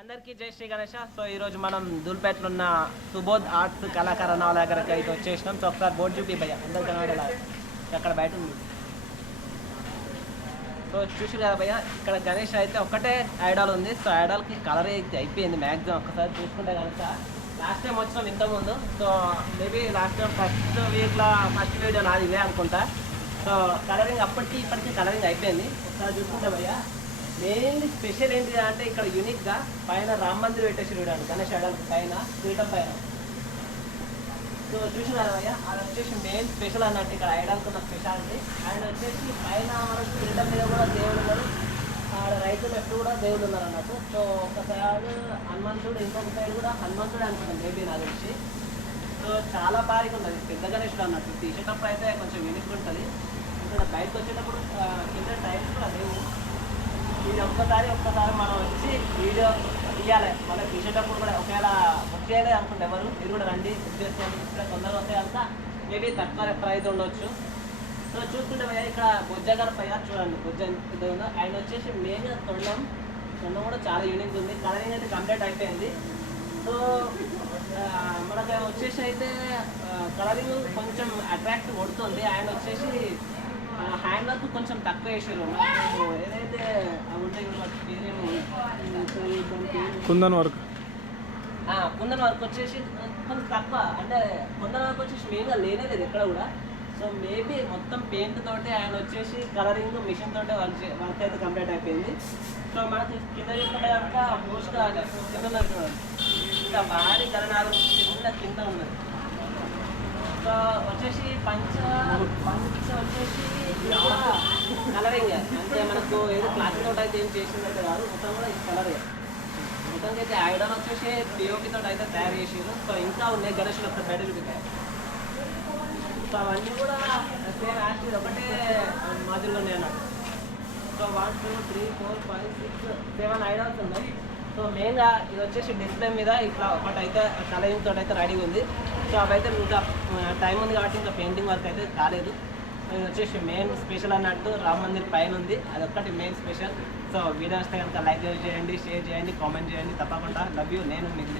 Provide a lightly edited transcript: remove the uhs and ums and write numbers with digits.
అందరికీ జై శ్రీ గణేష. సో ఈరోజు మనం దూల్పేటలో ఉన్న సుబోధ్ ఆర్ట్స్ కళాకారణ దగ్గరికి అయితే వచ్చేసినాం. సో ఒకసారి బోర్డు చూపి భయ్య అందరు కనబడేలా అక్కడ బయట ఉంది. సో చూసారు కదా భయ్య, ఇక్కడ గణేష్ అయితే ఒక్కటే ఐడాల్ ఉంది. సో ఐడాల్కి కలర్ అయితే అయిపోయింది మ్యాక్సిమం. ఒక్కసారి చూసుకుంటే కనుక లాస్ట్ టైం వచ్చినాం ఇంతకుముందు. So maybe last time first video నాది ఇవే అనుకుంటా. సో కలరింగ్ అప్పటికి ఇప్పటికీ కలరింగ్ అయిపోయింది. ఒకసారి చూసుకుంటే భయ్య మెయిన్లీ స్పెషల్ ఏంటి అంటే ఇక్కడ యూనిక్గా పైన రామ మందిర్ పెట్టేసి చూడండి గణేష్ ఐడాల్కి పైన పీఠం పైన. సో చూసినారు భయ్య, అది వచ్చేసి మెయిన్ స్పెషల్ అన్నట్టు ఇక్కడ ఐడాల్కి ఉన్న స్పెషాలిటీ. అండ్ వచ్చేసి పైన మనకు పీఠం మీద కూడా దేవుడు ఉన్నారు, రైతు లెఫ్ట్ కూడా దేవుడు ఉన్నారు అన్నట్టు. సో ఒక సైడ్ హనుమంతుడు, ఇంకొక సైడ్ కూడా హనుమంతుడు అనుకుంటాం మేబీ నాకు తెలిసి. సో చాలా భారీగా ఉన్నది, పెద్ద గణేషుడు అన్నట్టు. తీసేటప్పుడు అయితే కొంచెం యూనిక్ ఉంటుంది. ఇక్కడ బయటకు వచ్చేటప్పుడు కింద టైమ్స్ కూడా లేవు. ఇది ఒక్కసారి మనం వచ్చి వీడియో తీయాలి. మళ్ళీ తీసేటప్పుడు కూడా ఒకవేళ వచ్చేయాలి అనుకుంటే ఎవరు మీరు కూడా రండి, బుక్ చేసుకోండి. ఇక్కడ తొందరగా వస్తే అంతా మేబీ తక్కువ ప్రైజ్ ఉండొచ్చు. సో చూసుకుంటే ఇక్కడ బొజ్జ గణపయ్య చూడండి, బొజ్జ ఎంత ఉందో. ఆయన వచ్చేసి మెయిన్గా తొండం కూడా చాలా యూనిక్ ఉంది. కలరింగ్ అయితే కంప్లీట్ అయిపోయింది. సో మనకు వచ్చేసి అయితే కలరింగ్ కొంచెం అట్రాక్ట్ కొడుతుంది. ఆయన వచ్చేసి హ్యాండ్ వర్క్ కొంచెం తక్కువ వేసారు. ఏదైతే అవి ఉంటాయి కుందన్ వర్క్ వచ్చేసి కొంచెం తక్కువ, అంటే కుందన్ వర్క్ వచ్చేసి మెయిన్గా లేనేది ఎక్కడ కూడా. సో మేబీ మొత్తం పెయింట్ తోటి ఆయన వచ్చేసి కలరింగ్ మిషన్ తోటి వర్క్ అయితే కంప్లీట్ అయిపోయింది. సో మనకి కింద చూసుకుంటే కనుక మోస్ట్గా కింద ఇంకా భారీ గణనాలు కింద ఉన్నది. సో వచ్చేసి పంచ వచ్చేసి కలరింగ్ అంటే మనకు ఏదో క్లాసిక్ తోటి అయితే ఏం చేసిందంటే కాదు, మొత్తం కూడా ఇది కలరే. మొత్తానికి అయితే ఐడాల్ వచ్చేసి పిఓపి తోటి అయితే తయారు చేసారు. సో ఇంకా ఉన్నాయి గణేషులు ఒక బయట చూపిస్తాయి. సో అవన్నీ కూడా సేమ్ యాక్చువల్ ఒకటే మాదిరిగా ఉన్నాయి అన్నట్టు. సో 1 2 3 4 5 6 7 ఐడాల్స్ ఉన్నాయి. సో మెయిన్గా ఇది వచ్చేసి డిస్ప్లే మీద ఇట్లా ఒకటి అయితే కలరింగ్ తోటి అయితే రెడీగా ఉంది. సో అవైతే ఇంకా టైం ఉంది కాబట్టి ఇంకా పెయింటింగ్ వర్క్ అయితే కాలేదు. ఇది వచ్చేసి మెయిన్ స్పెషల్ అన్నట్టు రామ మందిర్ పైన ఉంది, అదొక్కటి మెయిన్ స్పెషల్. సో వీడియో వస్తే కనుక లైక్ చేయండి, షేర్ చేయండి, కామెంట్ చేయండి తప్పకుండా. Love you. నేను మీకు